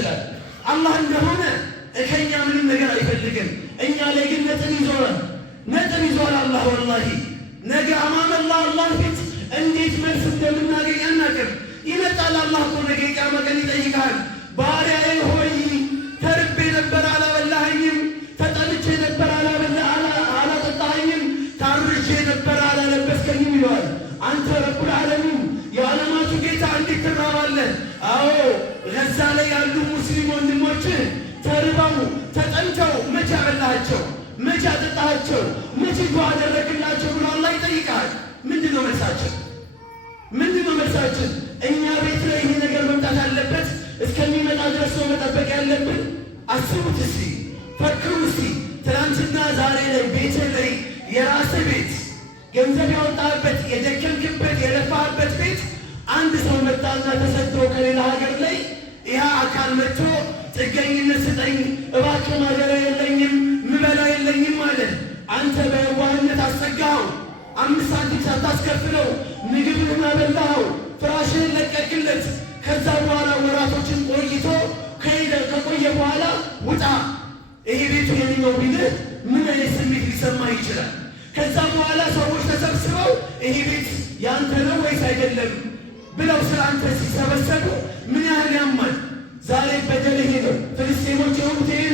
ይችላል። አላህ እንደሆነ ከኛ ምንም ነገር አይፈልግም። እኛ ላይ ግን ነጥብ ይዟል አላህ። ወላሂ ነገ አማመላ አላህ ፊት እንዴት መልስ እንደምናገኝ አናውቅም። ይመጣል አላህ እኮ ነገ ቂያማ ቀን ይጠይቃል። ባሪያዬ ሆይ ተርቤ ነበር አላበላኸኝም፣ ተጠምቼ ነበር አላጠጣኸኝም፣ ታርዤ ነበር አላለበስከኝም ይለዋል። አንተ ረቡል ዓለሚን የዓለማቱ ጌታ እንዴት ትራባለህ? አዎ ገዛ ላይ ያሉ ሙስሊም ወንድሞች ተርበው ተጠምተው መቼ አበላሃቸው? መቼ አጠጣሃቸው? መቼ ዱዓ አደረግላቸው ብሎ አላህ ይጠይቃል። ምንድነው መልሳችን? እኛ ቤት ላይ ይሄ ነገር መምጣት አለበት እስከሚመጣ ድረስ ነው መጠበቅ ያለብን? አስቡት እስቲ፣ ፈክሩ እስቲ። ትናንትና ዛሬ ላይ ቤት ላይ የራስህ ቤት ገንዘብ ያወጣበት የደከምክበት የለፋበት ቤት አንድ ሰው መጣና ተሰጥቶ ከሌላ ሀገር ላይ ይህ አካል መጥቶ ጥገኝነት ስጠኝ እባክህ ማደሪያ የለኝም ምበላ የለኝም ማለት አንተ በየዋህነት አስጠጋኸው፣ 5 ሳንቲም ሳታስከፍለው ምግብህን አበላኸው፣ ፍራሽህን ለቀቅለት። ከዛ በኋላ ወራቶችን ቆይቶ ከቆየ በኋላ ውጣ ይሄ ቤቱ የኔው ቢልህ ምን አይነት ስሜት ሊሰማህ ይችላል? ከዛ በኋላ ሰዎች ተሰብስበው ይሄ ቤት ያንተ ነው ወይስ አይደለም ብለው ስለ አንተ ሲሰበሰቡ ምን ያህል ያማል? ዛሬ በደል ይሄ ነው። ፍልስጤሞች የሆኑት ይሄ ነው።